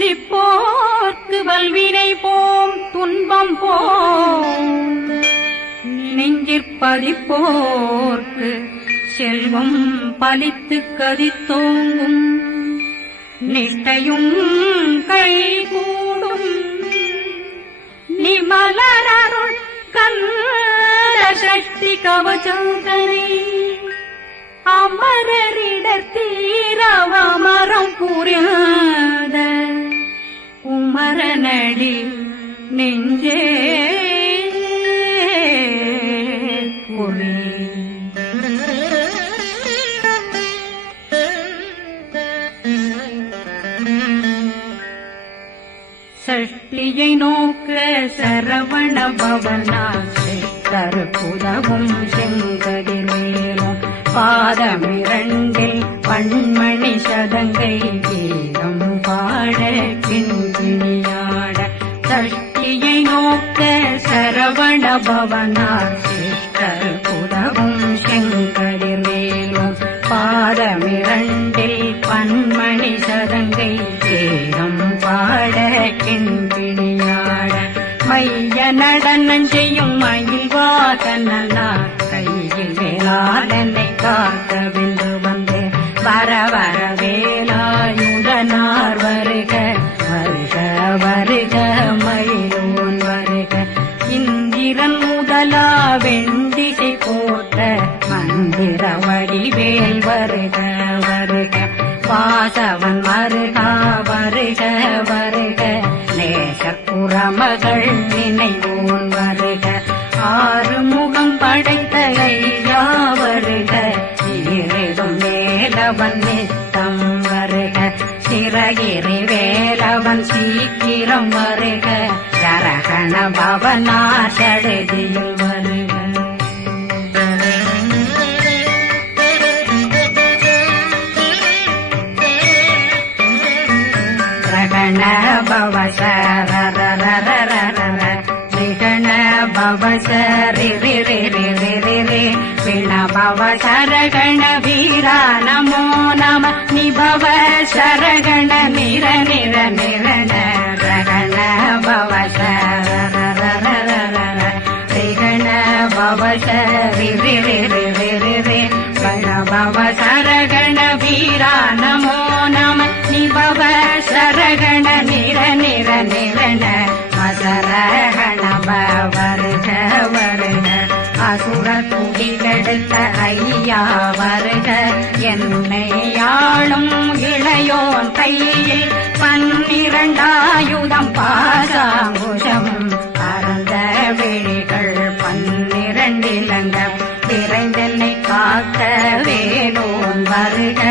சிந்திப்போர்க்கு வல்வினை போம் துன்பம் போம் நெஞ்சிற்பதிப்போர்க்கு செல்வம் பலித்து கதித்தோங்கும் நிஷ்டையும் கைகூடும் நிமலரருள் கந்த சக்தி கவசந்தனை அமரரிடத்தீரவமரம் புரியாத குமரனடி நெஞ்சே புரி சஷ்டியை நோக்க சரவண பவனா கருப்புதவும் செங்கதிர்மேலும் பாதமிரண்டில் பண்மணி சதங்கை கீதம் பாட கிண்கிணியாட சஷ்டியை நோக்க சரவண பவனா கருப்புதவும் செங்கதிர்மேலும் பாதமிரண்டில் பண்மணி சதங்கை கீதம் பாட கிண்கிணியாட மைய நடனம் செய்யும் மயில் வாகனார் கையில் வேளாளனை காக்க வென்று வந்து வர வர வேலாயுதனார் வருக வருக வருக மயிலோன் வருக இந்திரன் முதலா வெண்டிசை போட்ட மந்திர வடிவேல் வருக வருக வாசவன் வருக வருக வருக நேசப்புறமகள் நினைவோன் வருக ஆறுமுகம் படைத்த ஐயா வருக ஈரிடும் வேலவன் நித்தம் வருக சிறகிரி வேலவன் சீக்கிரம் வருக ஜரகண பவனா சடுதியில் வருக ரகண பவசரரரரரரர விகண பவசரி ரி ரி ரி ரி ரி ரி விண பவசரகண வீரா நமோ நம நிபவ சரகண நிர நிர நிரண ரகண பவசரரரரரர விகண பவசரி ரி ரி ரி ரி ரி ரி விண பவசரகண வீரா நமோ நம நிபவ சரகண நிர நிர நிரண மசரகண வருக வருக அசுர குடிகெடுத்த ஐயா வருக என்னை ஆளும் இளையோன் கையில் 12 பாசாங்குஷமும் பரந்த விழிகள் 12 இலங்கம் விரைந்தென்னை காக்க வேலோன் வருக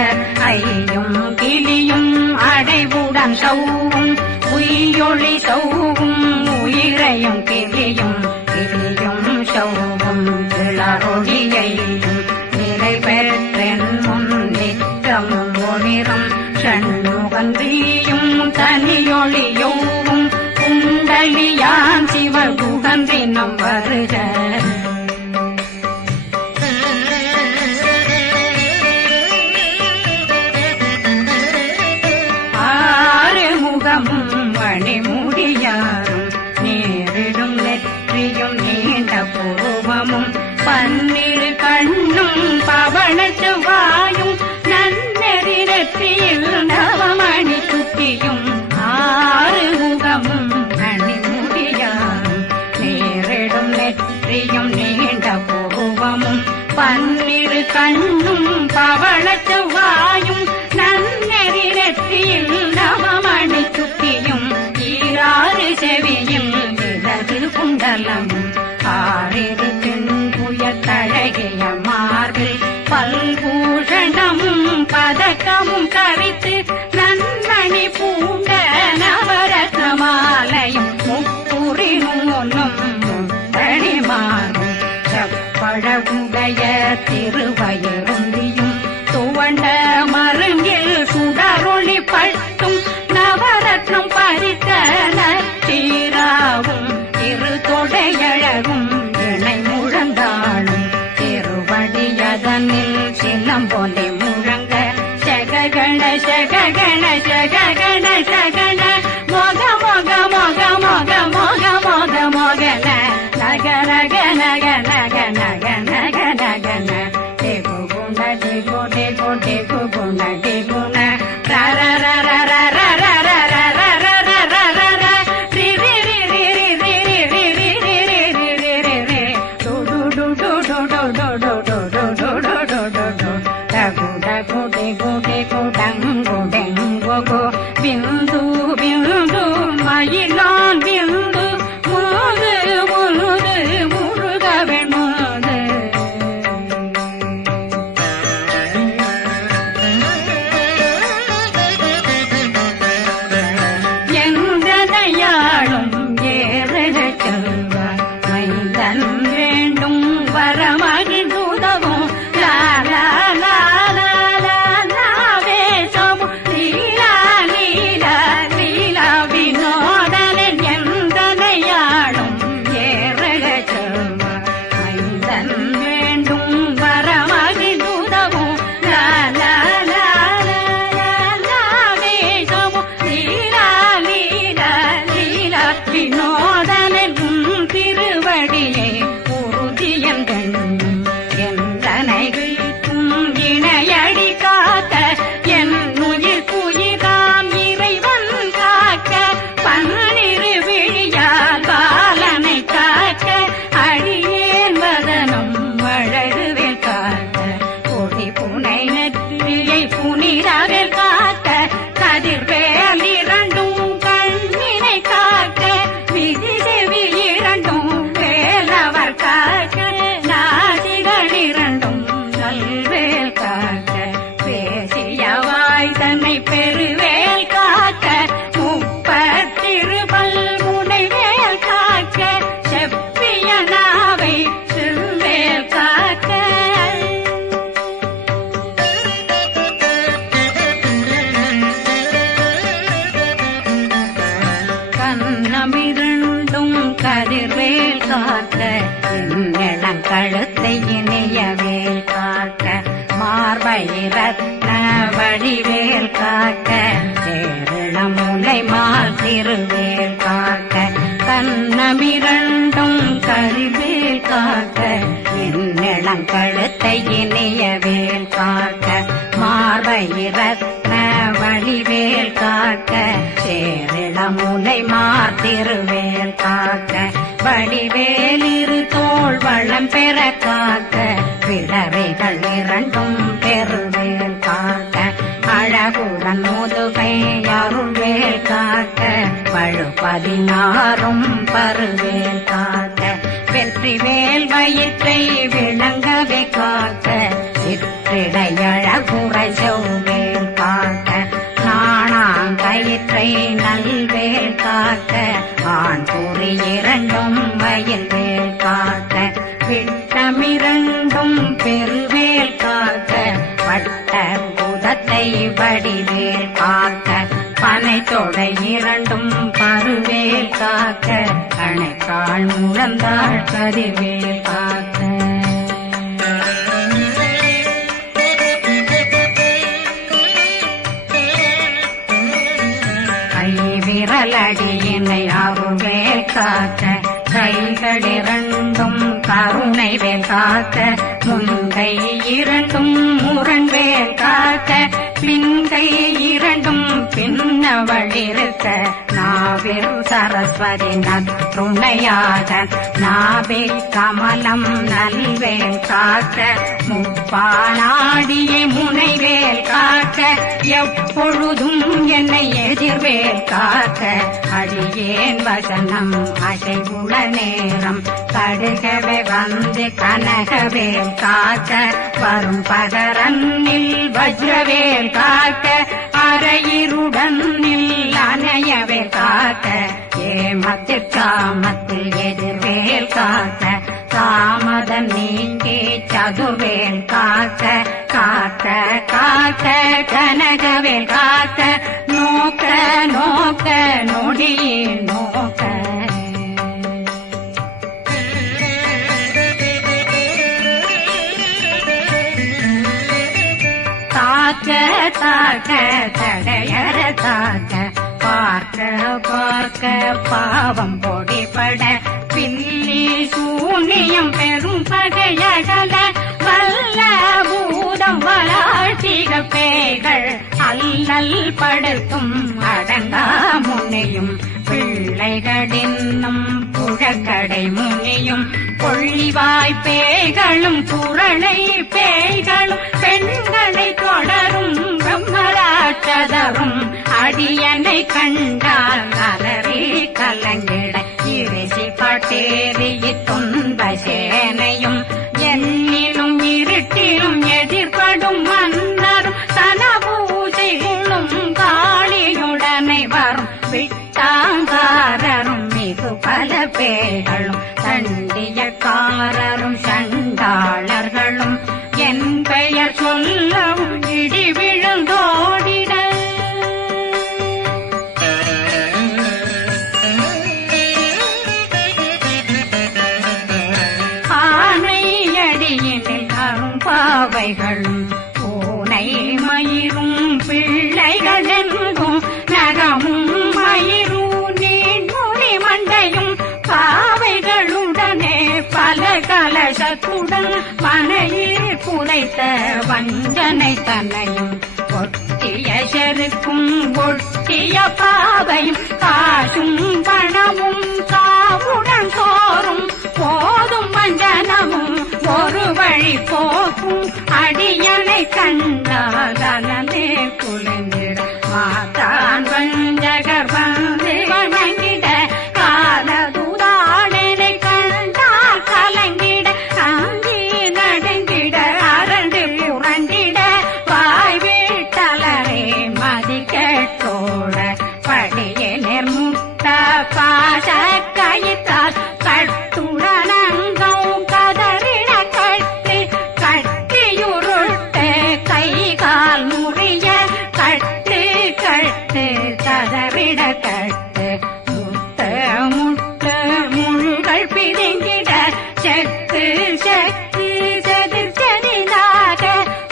ஐயும் கிளியும் அடைவுடன் சௌவும் உயிரொளி சௌவும் உயிரையும் கிளியும் கிளியும் சௌவும் இளரொளியையும் நிறைவேற்றென் முன் நித்தம் ஒளிரும் ஷண்முகந்தியும் தனியொளியோவும் குண்டலியான் சிவகுகந்தினம் வருக மணிமுடியாரும் நேரிடும் நெற்றியும் நீண்ட பூவமும் 12 கண்ணும் பவள செவ்வாயும் நன்னெறி நெற்றியில் நவமணி சுட்டியும் 6 முகமும் மணிமுடியாரும் நேரிடும் நெற்றியும் நீண்ட பூவமும் 12 கண்ணும் பவள செவ்வாயும் நன்னெறி நெற்றியில் நவமணி சுட்டியும் 6 செவியும் இடது குண்டலம் 6 தென்புயத்தழகிய மார்பில் பல்பூஷணமும் பதக்கமும் கரித்து நன்மணி பூண்ட நவரத்ன மாலையும் முப்புரி நூலும் முத்தணிமாரும் செப்பழகுடைய திருவயருந்தியும் துவண்ட மருங்கில் சுடரொளி பட்டும் நவரத்னம் பறித்த நச்சீராவும் இரு தொடையழகும் இணை முழந்தாளும் திருவடியதனில் சிலம்பொலி முழங்க சககண சககண சககண சகண குண்ட டெகு டெகு டெகு குண்ட டெகுன ர ர ர ர ர ர ர ர ர ர ர ர ர ர ரி ரி ரி ரி ரி ரி ரி ரி ரி ரி ரி ரி ரி ரி டு டு டு டு டு டு டு டு டு டு டு டு டு டு டகு டகு டெகு டெகு டங்கு டெங்கு கு பிந்து பிந்து மயிலான் பிந்து முது முது முருகவன் முது எந்தனையாளும் ஏறக செல்வார் மைந்தன் வேண்டும் வரமகிழ்ந்துதவும் லா லா லா லா லா லா வேசமும் லீலா லீலா லீலா வினோதனன் எந்தனையாளும் ஏறக செல்வார் மைந்தன் வேண்டும் வரமகிழ்ந்துதவும் லா லா லா லா லா லா வேசமும் லீலா லீலா லீலா வினோதனன் திருவடியை உறுதியன் கண்ணும் எந்தனைகளுக்கும் இணையடி காக்க என் உயிர் குயிராம் இறைவன் காக்க பன்னிரு விழியால் பாலனை காக்க அடியேன் வதனம் வழகுவேல் காக்க கொடி புனை நெற்றியை புனிதவேல் காக்க கதிர்வேல் இரண்டும் கண்ணினை காக்க விதி செவி இரண்டும் வேலவர் காக்க நாசிகள் இரண்டும் நல்வேல் காக்க பேசிய வாய் தன்னை பெருவேல் காக்க முப்பத்திருபல் முனைவேல் காக்க செப்பிய நாவை செவ்வேல் காக்க கண்ணமிரண்டும் கதிர்வேல் காக்க எண்ணம் கழுத்தை இணையவேல் காக்க மார்பை ரத்ன வடிவேல் காக்க சேரண முலை மால் திருவேல் காக்க கண்ணமிரண்டும் கதிர்வேல் காக்க எண்ணம் கழுத்தை இணையவேல் காக்க மார்பை ரத்ன வடிவேல் காக்க சேரண முலை மார் திருவேல் காக்க வடிவேல் இரு தோள் வளம் பெற காக்க பிறவைகள் இரண்டும் பெருவேல் காக்க அழகுடன் முதுகை அருள்வேல் காக்க பழு 16 பருவேல் காக்க வெற்றிவேல் வயிற்றை விளங்கவே காக்க சிற்றிடையழகுரை செவ்வேல் காக்க நாணாங்கயிற்றை நல்வேல் காக்க ஆண் குறி இரண்டும் வயல்வேல் காக்க விட்டமிரண்டும் பெருவேல் காக்க வட்ட புதத்தை வடிவேல் காக்க பனை தொடை இரண்டும் பருவேல் காக்க கணைக்கால் முழந்தாள் கதிர்வேல் காக்க விரலடியினை அருள்வேல் காக்க கைகளிரண்டும் கருணை வேல் காக்க முன்கை இரண்டும் முரண்வேல் காக்க பின்கை இரண்டும் பின்னவழிருக்க நாவில் சரஸ்வதி நற்றுணையாக நாபி கமலம் நல்வேல் காக்க முப்பானாடியை முனைவேல் காக்க எப்பொழுதும் என்னை எதிர்வேல் காக்க அடியேன் வசனம் அசைவுள நேரம் கடுகவே வந்து கனகவேல் காக்க வரும் பகரன்னில் வஜ்ரவேல் காக்க அரையிருடன் அணையவேல் காக்க ஏமத்தில் காமத்தில் எதிர்வேல் காக்க தாமதம் நீங்கி சதுர்வேல் காக்க காக்க காக்க கனகவேல் காக்க நோக்க நோக்க நொடியே நோக்க தாக்க தாக்க தடையற தாக்க பார்க்க பார்க்க பாவம் பொடிபட பில்லி சூனியம் பெரும் பகையகல வல்ல பூத அல்லல் படுத்தும் அடங்கா முனையும் பிள்ளைகளின்னும் புழக்கடை முனியும் கொள்ளிவாய் பேய்களும் குரளை பேய்களும் பெண்களை தொடரும் பிரம்மராட்சதரும் அடியனை கண்டால் அலறி கலங்கிட இரிசி பட்டேறிய துன்ப சேனையும் என்னிலும் இருட்டிலும் எதிர்படும் மன்னரும் தன பூஜைகளும் காளியுடனை வரும் விட்டாங்காரரும் மிகு பல பேர்களும் சண்டியக்காரரும் சண்டாளர்களும் என் பெயர் சொல்லவும் இடி விழுந்தோடிட ஆனையடியினில் அரும்பாவைகளும் பூனை மயிரும் பிள்ளைகளெங்கும் நகமும் மயிரும் நீண்முடி மண்டையும் பாவைகளுடனே பல கலசத்துடன் மனையில் புதைத்த வஞ்சனை தன்னையும் ஒட்டிய செருக்கும் ஒட்டிய பாவையும் காசும் பணமும் காவுடன் சோறும் போதும் வஞ்சனமும் ஒரு வழி போக்கும் அடியனை கண்டால் அனலே குளிர்ந்திட மாதான் வஞ்சகர் வந்து வணங்கிட காலதுதாடனை கண்டால் கலங்கிட அங்கி நடுங்கிட அரண்டு புரண்டிட வாய் வீட்டலரே மதி கேட்டோட படியே நெர்முட்ட பாச கயித்தால் கட்டுடனங்கும் கதறிட கட்டு கட்டியுருட்டு கை கால் முறிய கட்டு கட்டு கதறிட கட்டு முட்டு முட்டு முள்கள் பிதுங்கிட செக்கு செக்கு செதிர் செதிலாக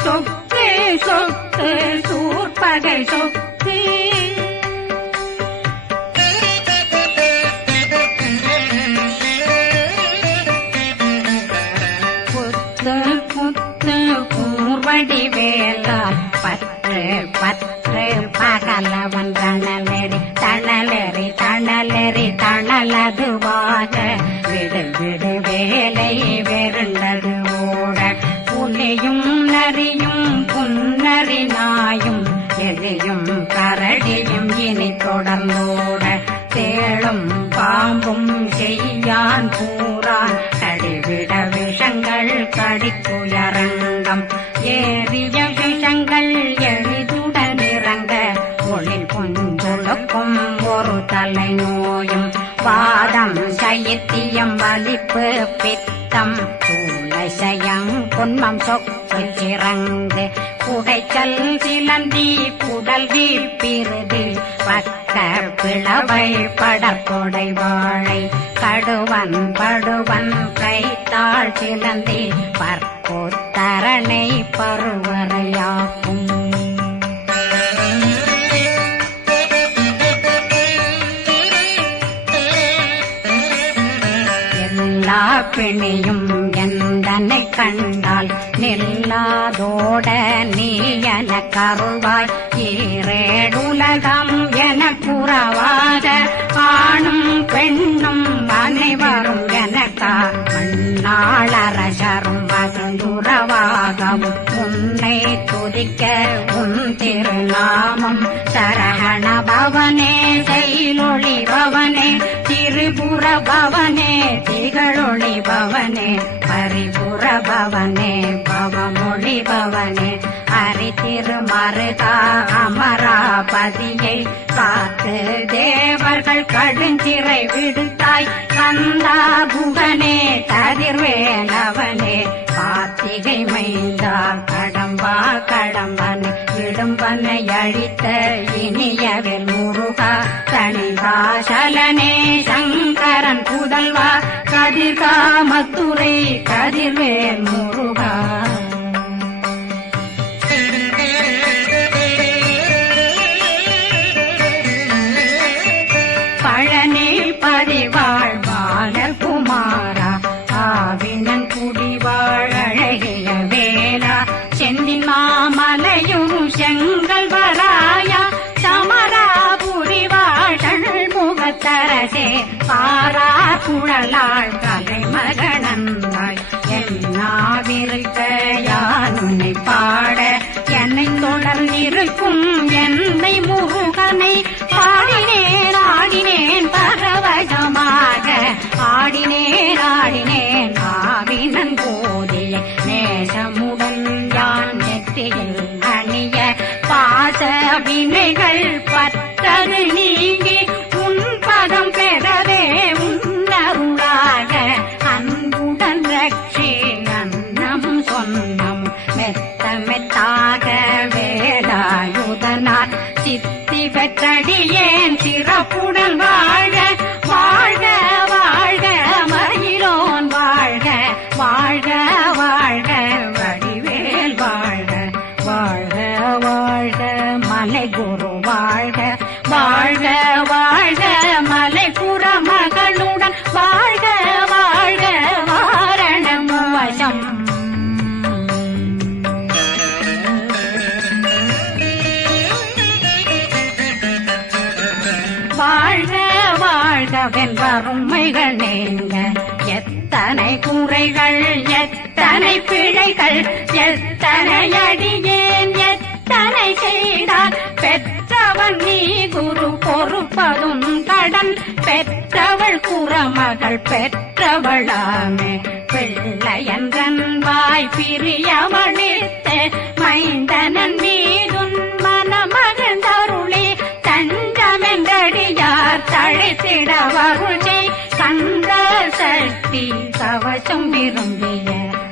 சொக்கு சொக்கு சூர்பகை சொக்கு புத்து புத்து கூர்வடி வேலால் பற்று பற்று பகலவன் தணலெறி தணலெறி தணலெறி தணலதுவாக விடு விடு வேலை வெருண்டது ஓட புலியும் நரியும் புன்னரி நாயும் எலியும் கரடியும் இனி தொடர்ந்தோட தேளும் பாம்பும் செய்யான் கூறான் கடிவிட விஷங்கள் கடிக்குயரங்கம் ஏறிய விஷங்கள் எளிதுடன் இறங்க ஒளில் புஞ்சுழுக்கும் ஒரு தலை நோயும் பாதம் சைத்தியம் வலிப்பு பித்தம் சூளைசயம் பொன்மம் சொக்கு சிறங்கு குடைச்சல் சிலந்தி குடல் வீப்பிருதி பக்க பிளவை படற்கொடை வாழை கடுவன் படுவன் கைத்தாள் சிலந்தி பற்போத்தரணை பருவரையாக்கும் எல்லா பிணியும் எந்தனை கண்டால் நில்லாதோட நீ என கருள்வாய் ஈரேடுலகம் என புறவாக ஆணும் பெண்ணும் அனைவரும் எனக்கா மண்ணாளரசரும் வசந்துறவாகவும் உன்னை துதிக்க உன் திருநாமம் சரகண பவனே செயலொளி பவனே திரிபுர பவனே திகழொளி பவனே பரிபுர பவனே பவமொழி பவனே ஹரி திருமருகா அமராபதியை காத்து தேவர்கள் கடுஞ்சிறை விடுத்தாய் கந்தா புகனே கதிர்வேலவனே கார்த்திகை மைந்தா கடம்பா கடம்பன் இடும்பனை அழித்த இனியவில் முருகா தனிகாசலனே சங்கரன் புதல்வா கதிர்காமத்துறை கதிர்வேல் முருகா பழனி பதிவாழ் பாலர் குமாரா ஆவினன் குடிவாழ் அழகிய வேலா செந்தில் மாமலையும் செங்கல் வரா குழலாள் கலைமகனந்தாய் என்னாவிருக்க யான் உன்னை பாட என்னை தொடர்ந்திருக்கும் என்னை முருகனை பாடினேன் ஆடினேன் பரவசமாக ஆடினேன் ஆடினேன் ஆவினன் போதிய நேசமுடன் யான் நெற்றியில் அணிய பாச வினைகள் பற்றது நீங்கி உன் பதம் பெறவே உன்னருளாக அன்புடன் ரட்சி அன்னம் சொன்னம் மெத்த மெத்தாக வேலாயுதனார் சித்தி பெற்றடியேன் சிறப்புடன் வாழ வாழ்க வாழ்க மயிலோன் வாழ்க வாழ்க வாழ்க வடிவேல் வாழ்க வாழ்க வாழ்க மலை குரு வாழ்க வாழ்க வாழ்க மலை புறமகளுடன் வாழ்க வாழ்க வாரணம் வசம் வாழ்க வாழ்கவென் வறுமைகள் நீங்க எத்தனை குறைகள் எத்தனை பிழைகள் எத்தனை அடியேன் எத்தனை செய்தார் பெற்றவன் நீ குரு பொறுப்பதும் கடன் பெற்றவள் குறமகள் பெற்றவளாமே பிள்ளையன்றன் வாய் பிரியமளித்த மைந்தனன் மீதுன் மனமகந்தருளி தஞ்சமென்றடியார் தழைத்திட வருளை கந்த சக்தி கவசம் விரும்பிய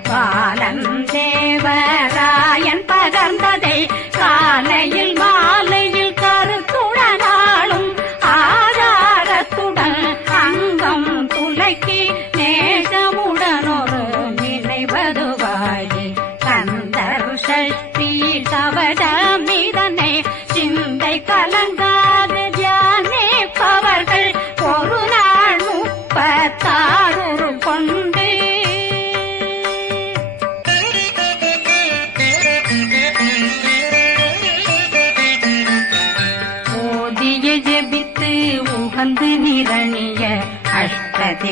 பாலன் தேவராயன் பகர்ந்ததை காலையில் மாலையில் கருத்துடனாலும் ஆதாரத்துடன் அங்கம் துலக்கி நேசமுடனொரு நினைவதுவாயி கந்தர் சக்தி சவடமிதனை சிந்தை கலங்காத தியானிப்பவர்கள் ஒரு நாள் 36 கொண்டு ஓதிய ஜெபித்து உகந்து நிரணிய அஷ்டதிக்குள்ளோரடங்கலு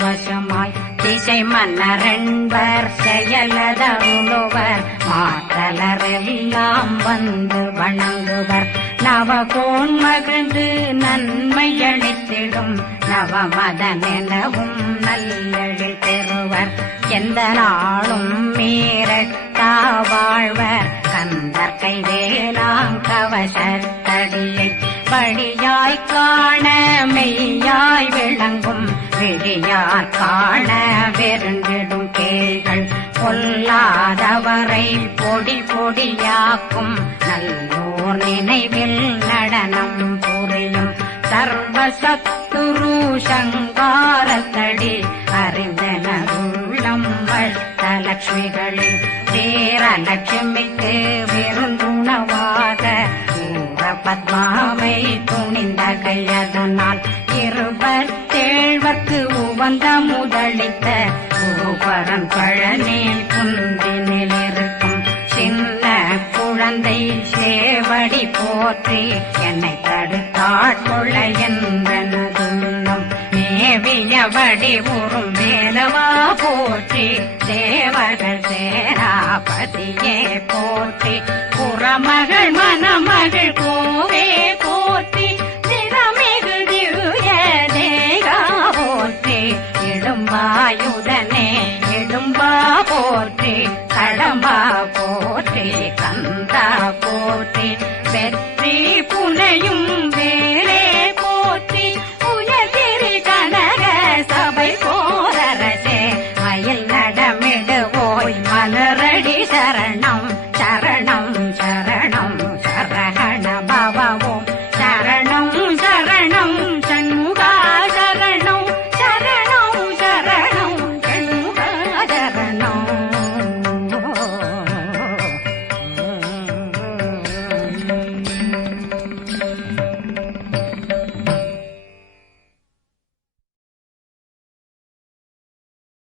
வசமாய் திசை மன்னரென்பர் செயலதருளுவர் மாற்றலரெல்லாம் வந்து வணங்குவர் நவகோன் மகிழ்ந்து நன்மையளித்திடும் நவமதனெனவும் நல்லெழில் பெறுவர் எந்த நாளும் மீறட்டா வாழ்வர் கந்தர் கைவேலாங் கவசத்தடியை படியாய் காண மெய்யாய் விளங்கும் விழியார் காண வெருண்டிடும் கேள்கள் பொல்லாதவரை பொடி பொடியாக்கும் நல்லோர் நினைவில் நடனம் புரியும் சர்வசத்துரு சங்காரத்தடி அறிந்தனருள்ளம் வஷ்டலட்சுமிகளில் சேரலட்சுமிக்கு விருந்துணவாக பத்மாவை துணிந்த கையதனால் 27 உவந்த முதலித்த குருபரன் பழனி குன்றினில் இருக்கும் சின்ன குழந்தை சேவடி போற்றி என்னை தடுத்தாட்கொள்ள என்பனதுள்ளம் மேவியபடி உறும் வேலவா போற்றி தேவர்கள் சேராபதியே போற்றி புறமகள் மணமகள் கோவே போற்றி தினமிகு திவ்ய தேகா போற்றி இடும்பாயுதனே இடும்பா போற்றி கடம்பா போற்றி கந்தா போற்றி வெற்றி புனையும் வேலே போற்றி உயர்திரி கனக சபை போரரசே மயில் நடமிடு ஓய் மலரடி சரணம்